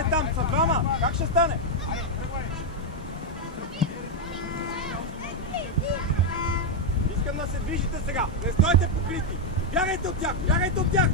стане там? Са двама? Как ще стане? Искам да се движите сега. Не стойте покрити. Бягайте от тях! Бягайте от тях!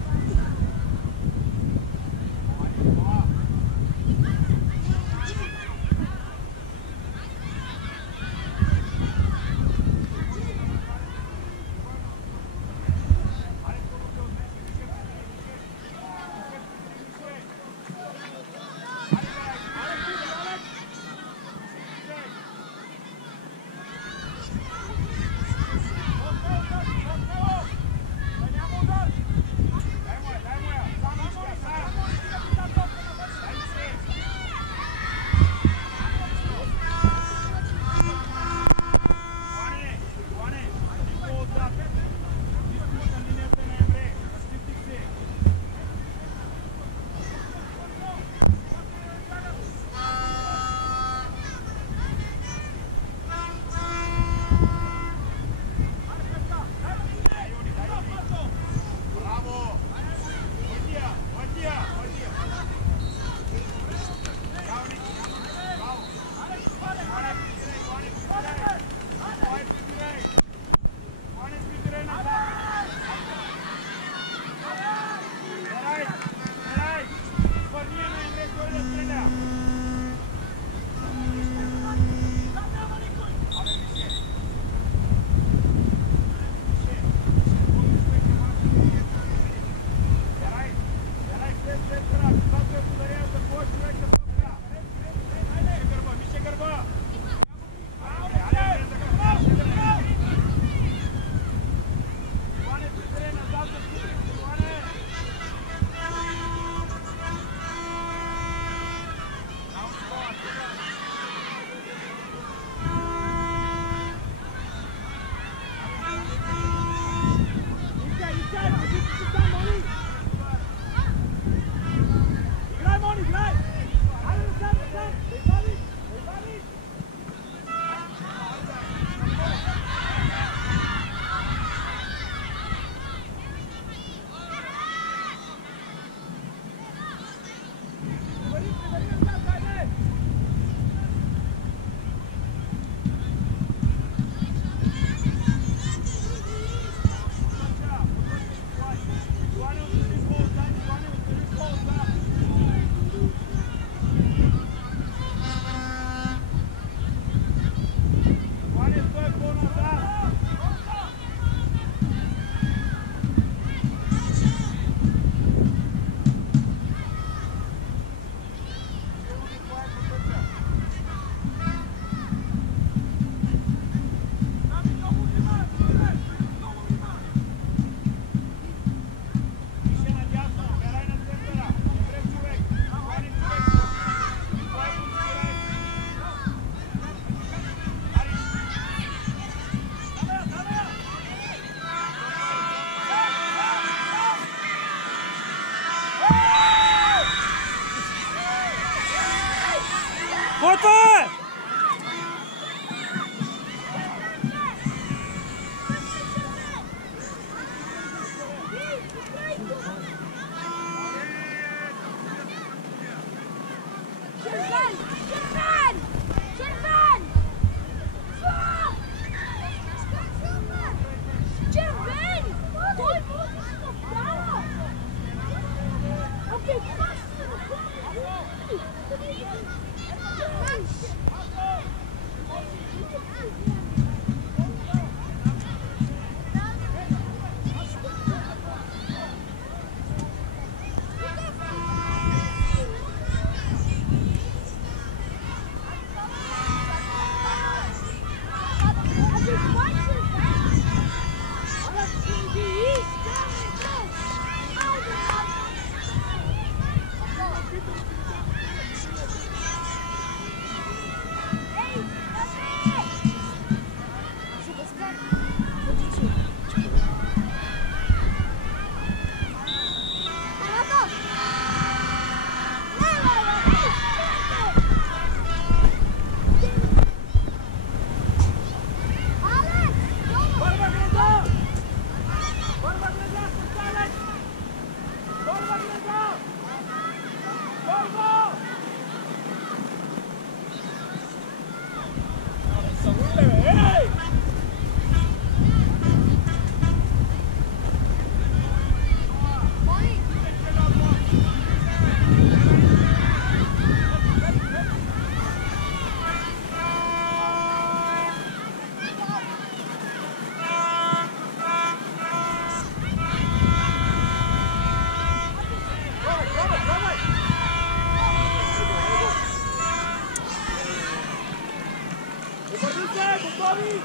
готови?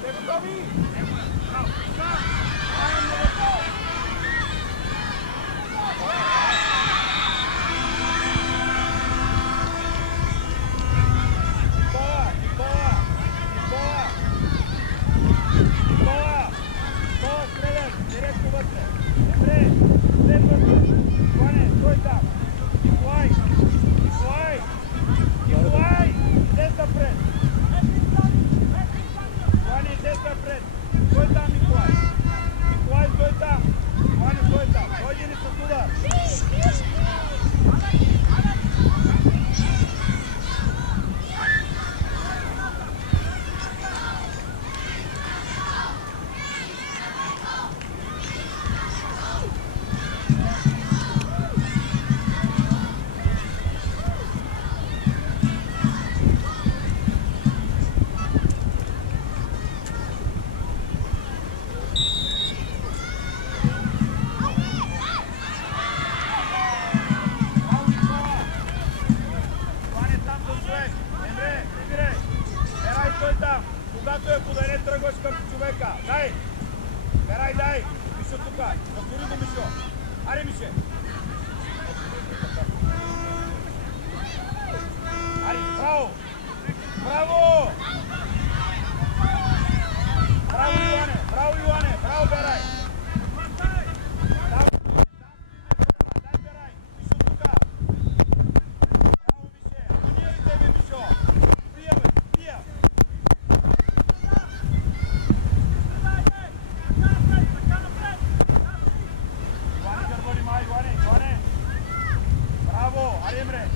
Сте готови? Когато е подаде, тръгваш към човека. Дай! Карай, дай! Мишо тука! Отвори го, Мишо! Аре, Мише! Аре, браво! Браво! Браво, Йоане! Браво, Йоане! Браво, Берай! Дай, Берай! Мишо тука! Браво, Мише! Ама не е тебе, Мишо! Прия, бе! Прия! Bravo, are Emre.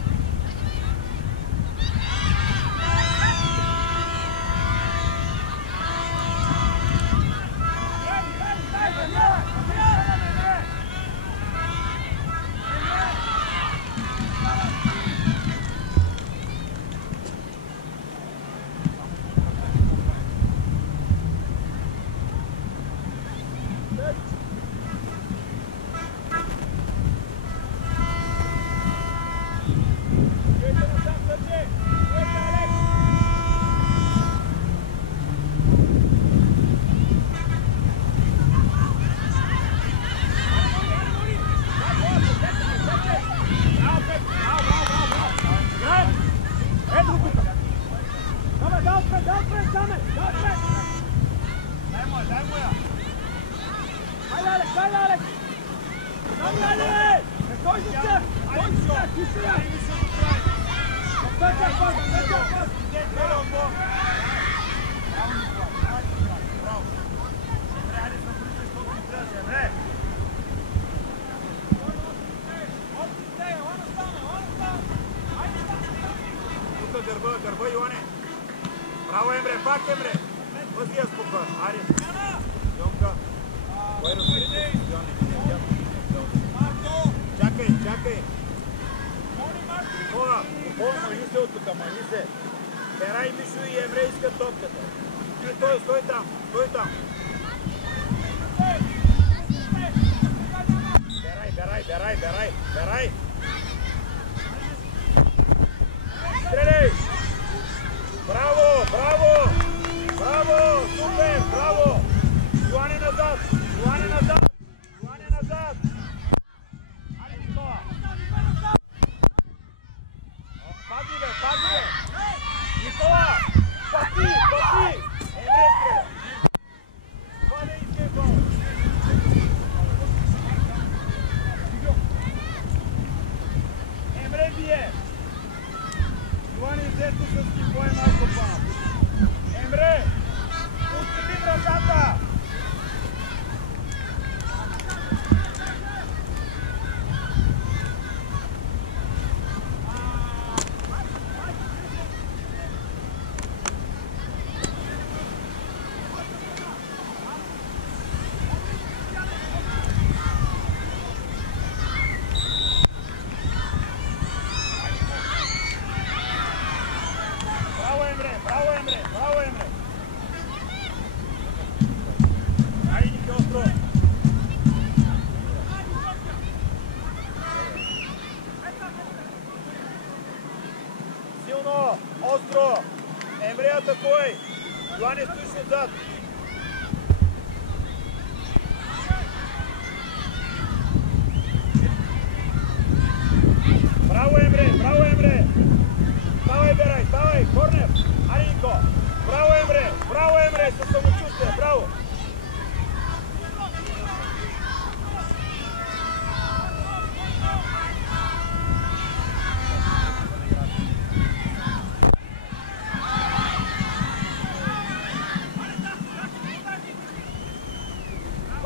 Гърба, Йоане! Браво, Емре! Пак, Емре! Пъзи я спокойно! Ари! Йонка! Кой разкрите? Чакай, чакай! Хора! Мани се от тук, мани се! Берай, Мишо и Емре искат топката! И той, стой там! Стой там! Берай! Стреляй! Браво! Супер! Браво! Йоане назад! Айде, Никола! Пази, бе! Никола! Паси! Емре стреля! Това не иска гол! Emre bije! Ivani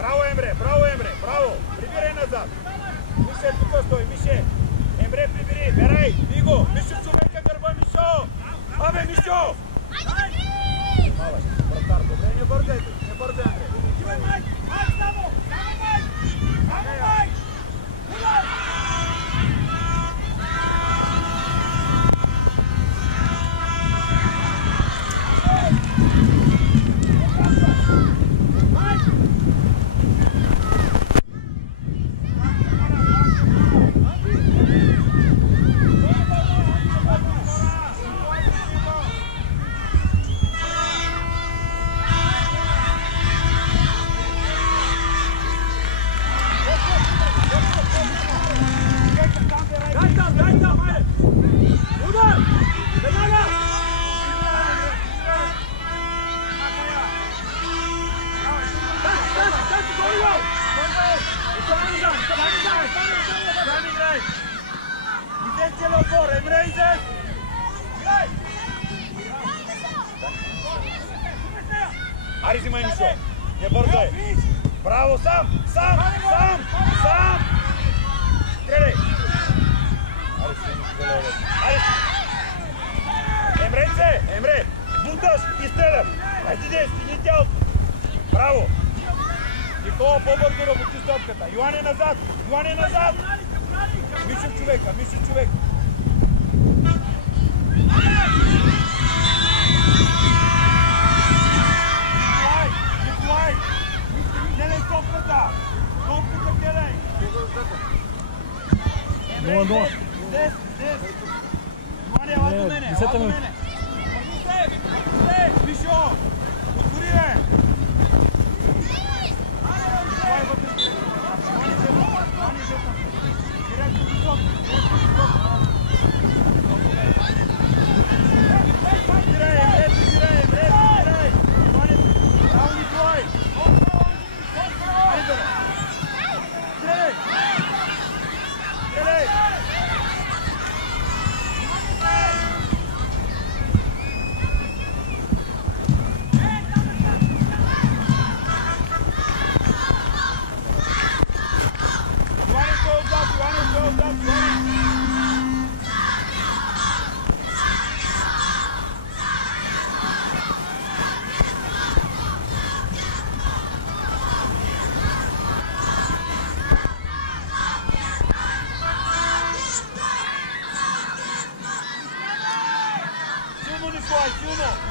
Браво, Емре, браво! Прибирай назад! Мише, тук стой, Мише! Емре, прибери, берай, Иго! Мишо, човека, гърба, Мишо! Абе, Мишо! Малък, вратар, добре, не бързай, Емре! Идивай, Майк! Майк, само! Само, Майк! Само, Майк! Удар! Ари, взимай, Мишо! Не бързай! Браво, сам! Стреляй! Емре! Буташ и стрелям! Хайде, стигни тялото! Браво! Никола, по-бързо работи с топката! Йоане назад! Мишо човека! Николай! Делай топката! Делай! 0-0. Йоане, до мене! Мишо! Отвори, бе!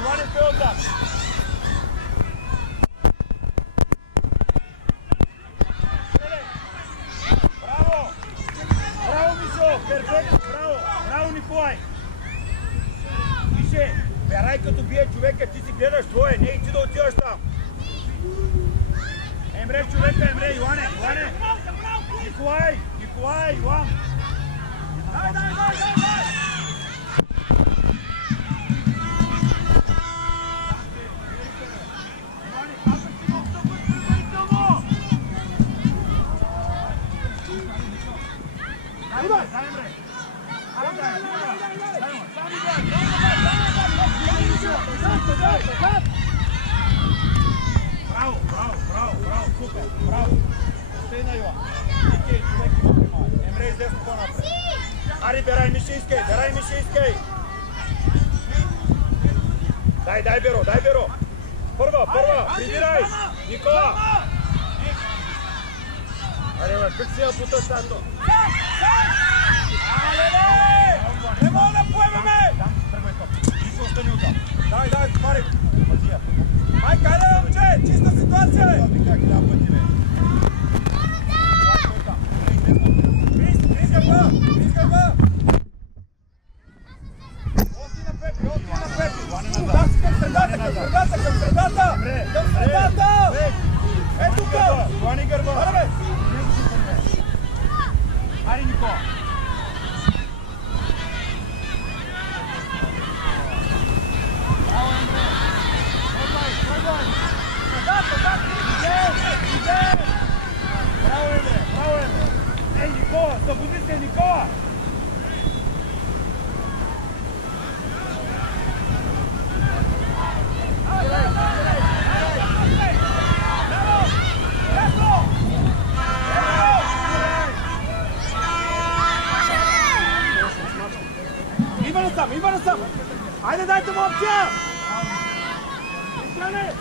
Иване, пей отзад! Браво, Мишо! Перфектно! Браво, Николай! Мише, берай като бие човека, ти си гледаш твое, не и ти да отиваш там! Емре, човека, Йоане! Николай, Йоан! Дай! Браво, супер, браво! Стей на Йоан! Никей, човек има примава. Емре, издесно по-напред. Ари, берай, Мишийскай! Дай, Беро! Първа, прибирай! Никола! Аре, бе, как си я путаш тато? Не мога да поемеме! Тръгвай топ. И се остани отдам. Дай, Марик. Пътия. Майка, айде, момче! Чиста ситуация, бе! Как да пъти, бе? Изгърба! Оси на Пепи! Към средата! Е, тук! Плани гърба! Аре, бе! Ари, Никола! Браво, Емре! Тръгвай! Иде! Браво, Емре! Ей, Никола! Събуди се, Никола! Let's go! Ajde, dajte mu opcija! Izjane!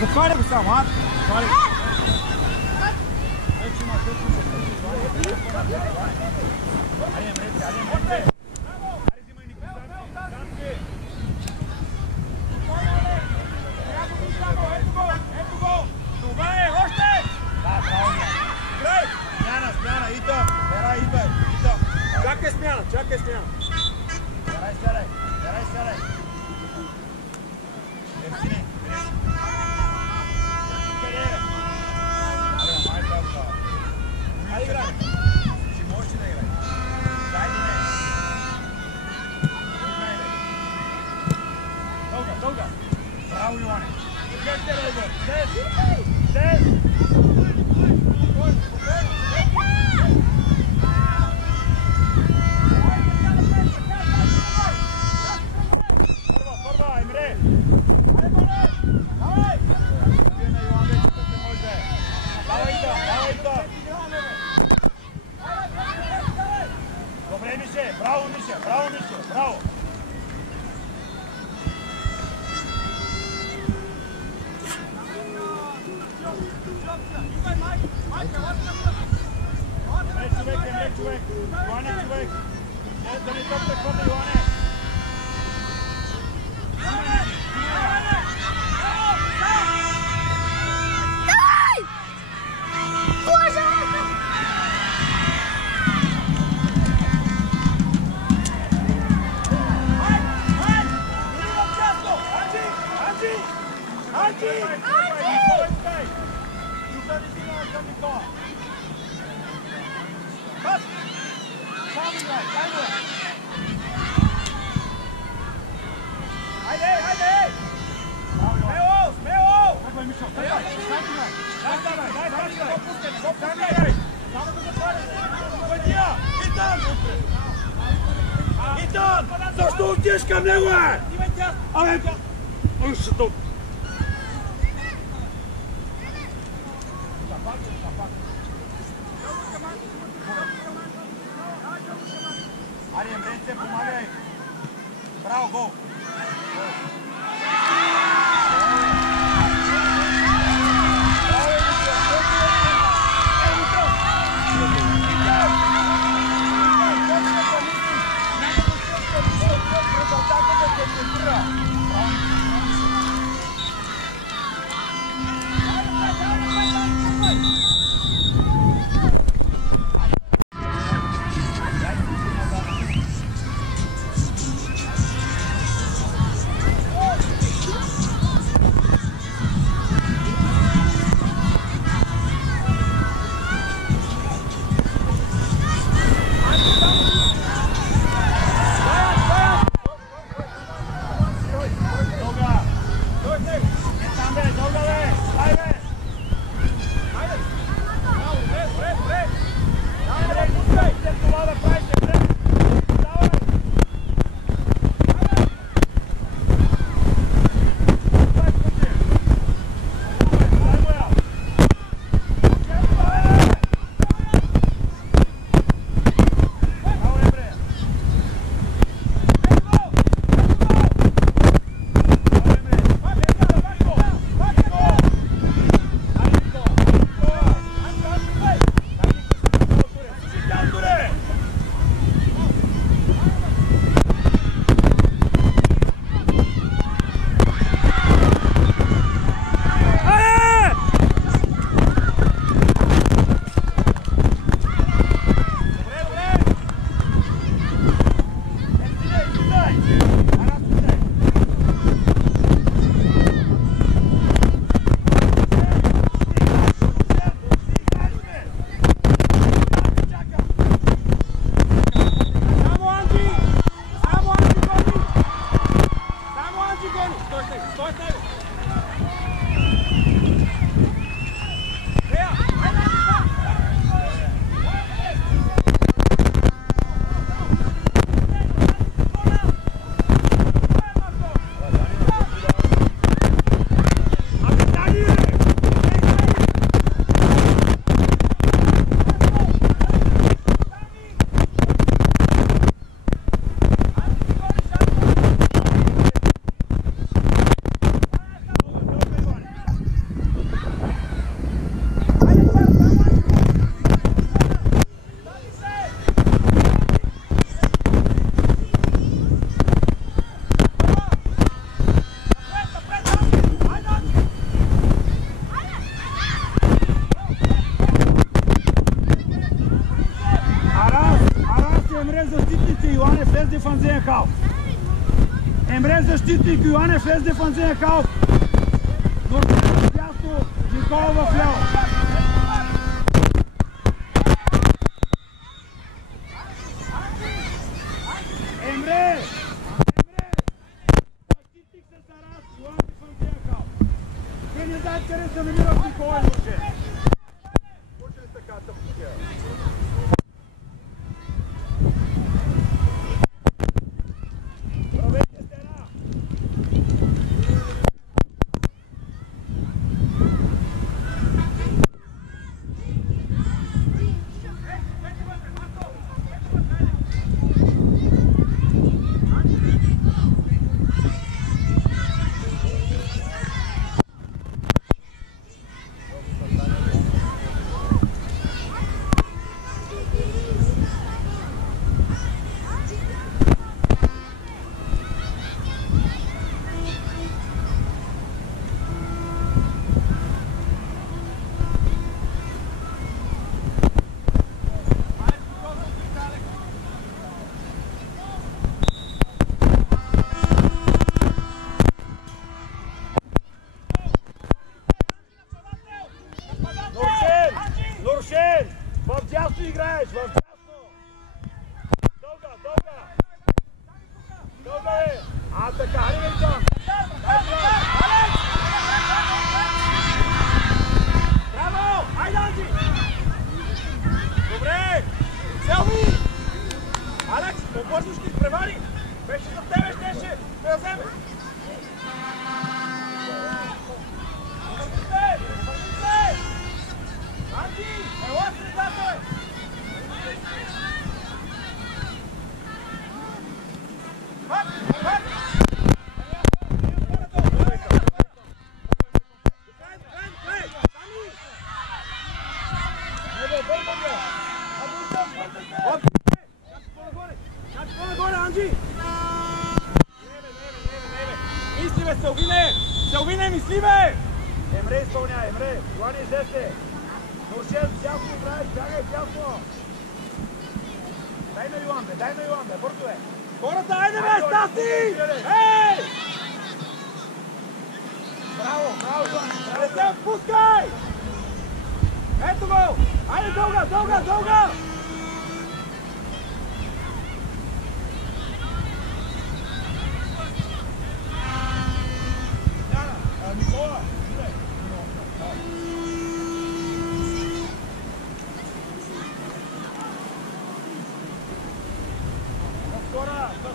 Затваря го само, а? Затваря го. Аре, мрете, аре, мрете. Аре, взимай никой станци. Ето го! Това е, още! Да, право ми. Играй! Смяна, Ито! Берай, Ито! Чакай смяна! Берай, сядай! Евсине, береш. Къде е? Аре, майка от това. Айде, играй! Ще можеш да играй. Дай ли не? Дълга! Браво, Йоане! Кажете, Рейбър! Дес! Първа, Емре! Давай! Вие на Йоан вече тук не може. Давай то! Добре, Мише! Браво, Мише! Браво! Емре човек! Йоане човек! Да не топте хода, Йоане! Итан! Защо отидеш към него, е? Абе! Ушето! Аре, Емренце, помагай! Браво, гол! Ioane, влез дефанзивен халф. Емре защитник, Ioane, влез дефанзивен халф. Нурчен в дясно, Никола в ляво. Емре! Защитник с Арас, Ioane дефанзивен халф. Те не знаят къде се намират Никола и Нурчен. Може ли така да покея? Нуршен! В дясно играеш! В дясно! Дълга! Дълга! Дълга е! А така, хайде там! Браво! Хайде, Анджи! Добре! Селви! Алекс, по-бързо ще изпревари! Беше за тебе, щеше да я вземе! Анджи! Ела средата! Хак! Хак! Мисли бе, Селвине! Селвине, мисли бе! Емре изпълняй, Емре! Ioane, излезте! Нуршен, дясно играеш, бягай дясно! Дай на Ioane, бе, дай на Ioane, бе, бързо е! Хората, айде бе, Стаси! Ей! Браво, браво, Ioane! Не се отпускай! Ето го! Айде, дълга, дълга, дълга! Никола!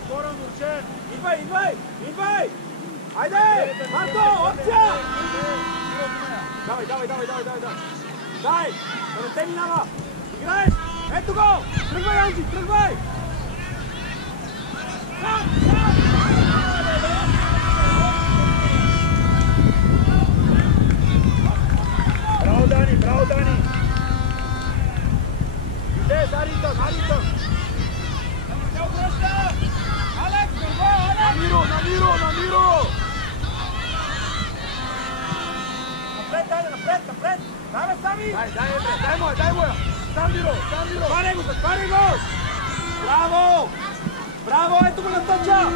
Скоро, Нурчен! Идвай, идвай! Идвай! Айде! Марко, опция! Давай, давай, давай, давай, давай! Дай! Да не те минава! Играеш! Ето го! Тръгвай, Анджи, тръгвай! Браво, Дани! Браво, Дани! Идеш, Аритън, Аритън! Алекс, Намиро, Намиро, Намиро! Напред, дайде, напред, напред! Дай бе, Сами! Дай му я! Самиро, Самиро! Свари го, свари го! Браво! Браво, ето го на тъча!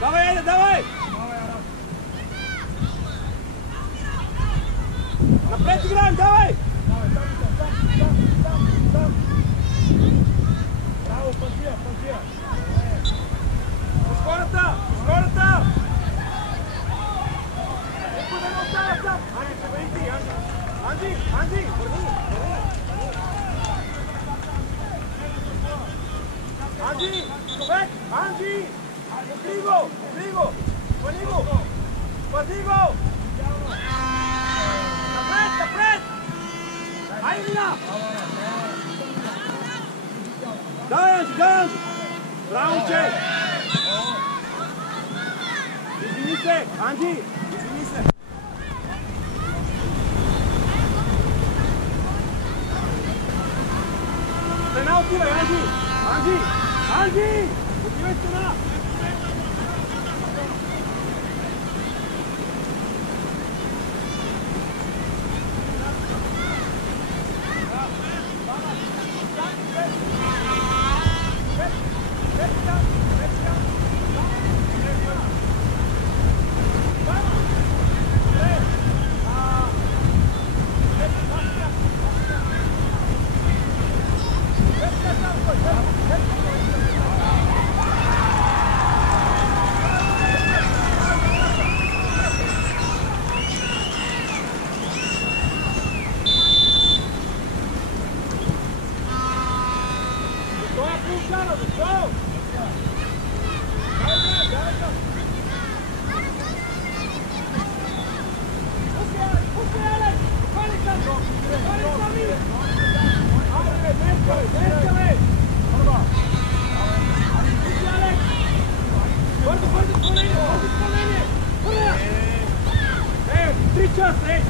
Давай, айде, давай! Напред играем, давай! Браво, пазия, пазия! Скората! Скората! Никой да не остава там! Анджи, се бъди ти, Анджи! Анджи, Анджи! Върви! Анджи! Човек! Анджи! Покри го! Покри го! Хвани го! Пази го! Напред! Напред! Айде, Мина! Дай, Анджи! Дай, Анджи! Браво, че! Извини се! Анджи! Извини се! Стена отивай, Анджи! Анджи! Анджи! Отивай стена!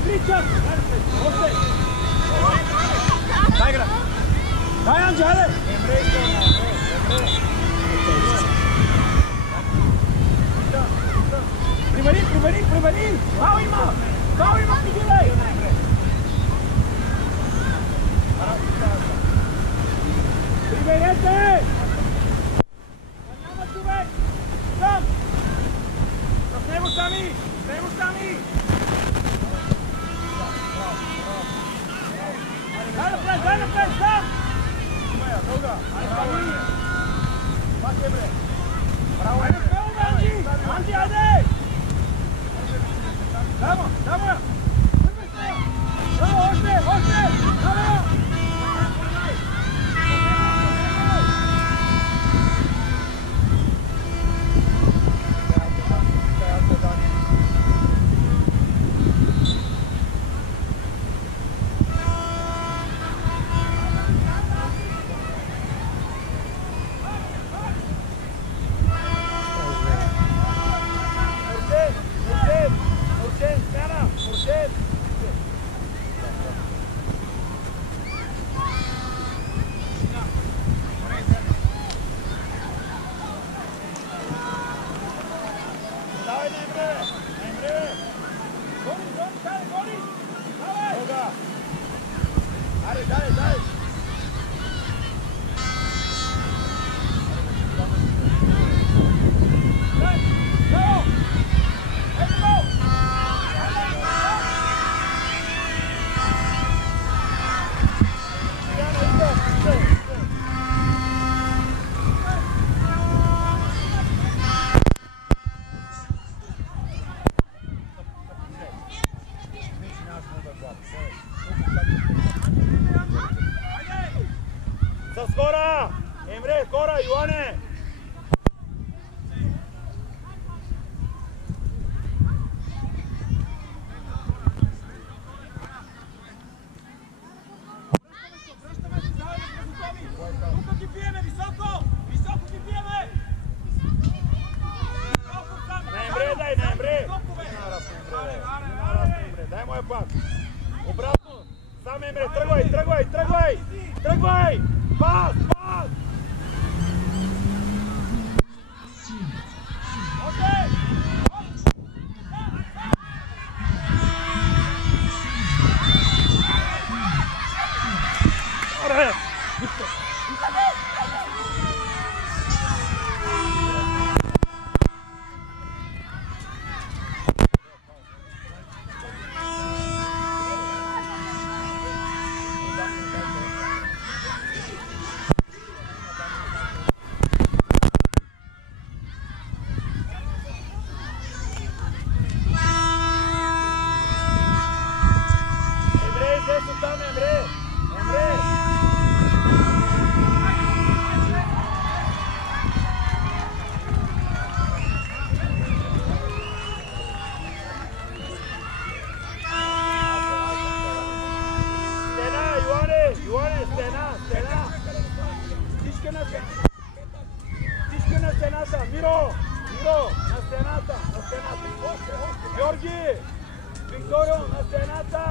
pričat! Ostaje! Daj igra! Daj Anđe, ajde! Priveni! Kao ima, pribiraj! Priberete! Nama tu već! Sam! Snemu sami! Daj napred, sam! Ajde pravo, Anđi, ajde! Damo! Bravo, ošte! Damo! Skora! Emre, skora, Ioane! Na Emre! Daj moj pak! Obratno! Sam Emre, trgvaj! Pas! Stiške na stenata, Miro, na stenata. Georgi, Viktorio, na stenata.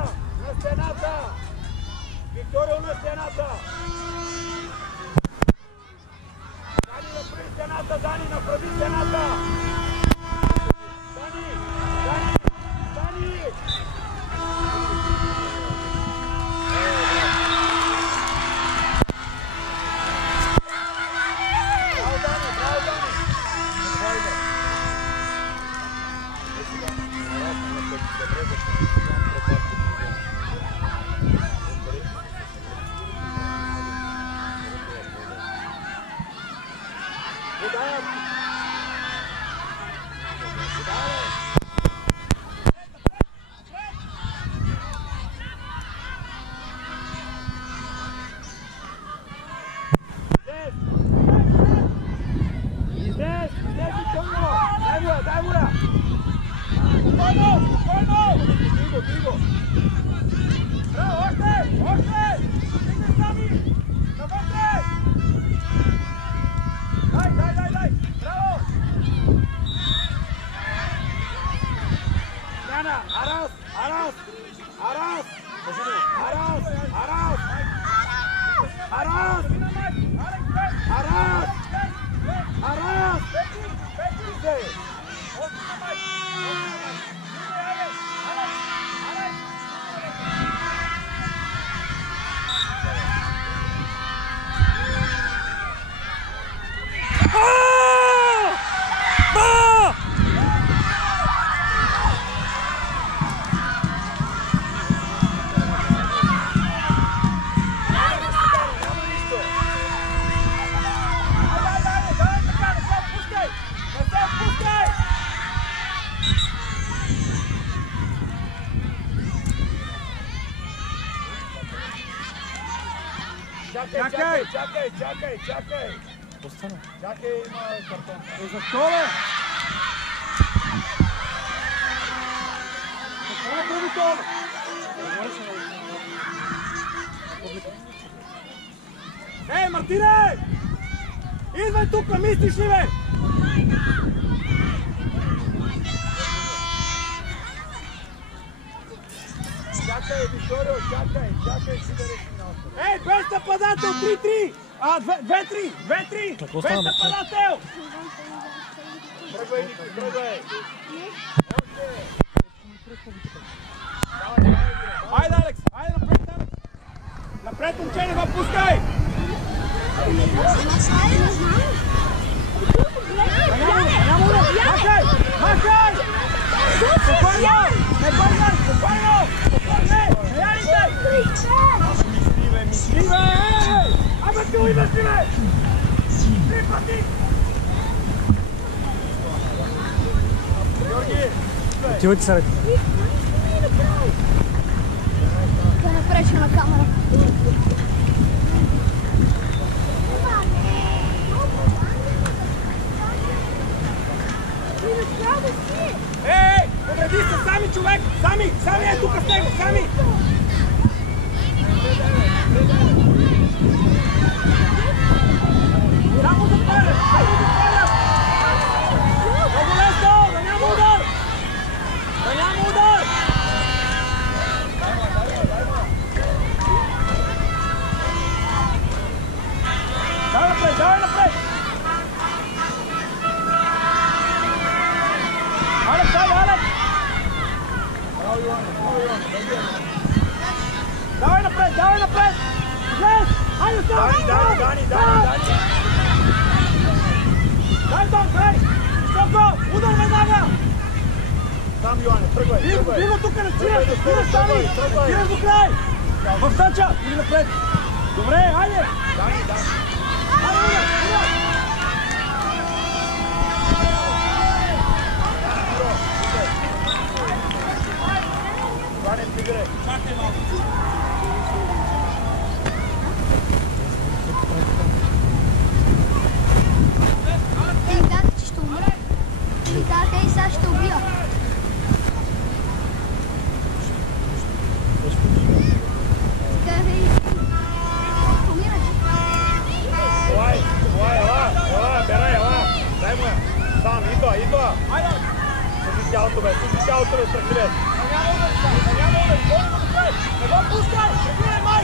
Viktorio, na stenata. Dani na prvi stenata. Dani. Diana, Aras, Aras, Aras, Aras, Aras, Aras, Aras, Aras, Čakaj! Ostane. Čakaj, ima karton. Za stole! Ovo prvi tome! Ej, Martine! Izvaj tuka, misliš li me? Čakaj, Viktorio, čakaj, si da reći na ostalo. Ej, bez napadatelj, 3-3! A, 2-3, 2-3! Bez napadatelj! Trgaj, Niki, trgaj! Ajde, Aleks, ajde napred, Aleks! Napred, Momčeni, ga puskaj! Makaj! Makaj! Spokojno! Ne bojaj! Spokojno! Ne jarite! Mišljive! Ajme tu i mišljive! Tri protiv! Georgi! Отивайте сега. Да не пречи на камера. Ей! Подреди се сами, човек! Сами е тук с него! Сами! Само запалят! Само запалят! Много лесно! Да няма удар! Да няма удар! Давай напред! Давай напред! Алек, Алек! Давай напред, давай напред! Yes! Хайде, става! Дани! Дай там, дай! Високо! Удар веднага! Там, Йоане, тръгвай! Диго тук не спираш! Спираш, стани! Спираш до край! В стача! Иди напред! Добре, хайде! Дани! Хайде, удар! Йоане, играй! Чакай малко! И сега ще убия. Ела, берай, ела! Дай му я! Сам, идва! Служи тялото, бе, страхливе! Няма удар! Не го пускай! Прибирай, май!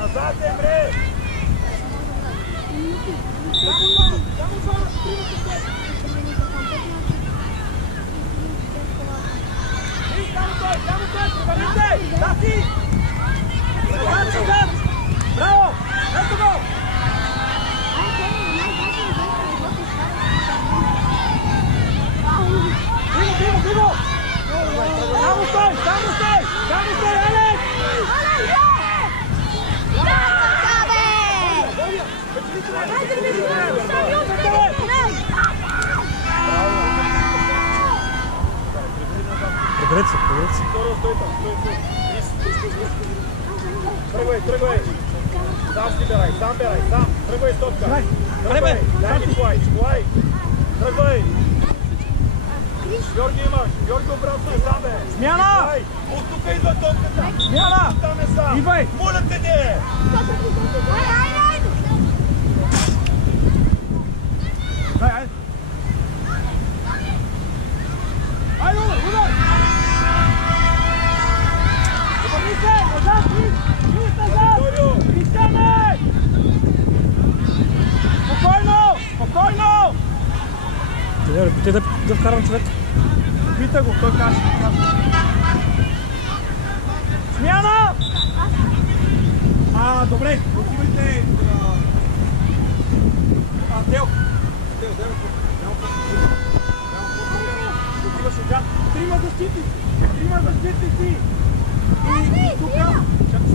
Назад, Емре! Браво! Ето го! Диго! Само стой, Алек! Поберете се, поберете се. Второ, стой там, стой. Тръгвай. Сам си берай, сам. Тръгвай, стопка. Тръгвай, дай ми чувай. Тръгвай. Георги имаш, Георги обратно е сам, бе. Смяна! От тук идва топката. Смяна! Там е сам. Идвай! Моля те, де! Айде! Айде, удар! Обърни се! Назад, Крис назад! Кристиане! Спокойно! Те да вкарам човек. Пита го, той каже. Смяна! Добре, отивайте. Тео, отиваш отзад. Трима защитници. И тук. Чакай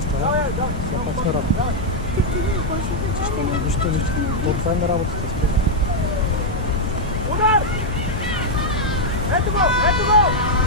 сега. Все пак сме работа. Нищо. Това е на работата. Удар! Ето го!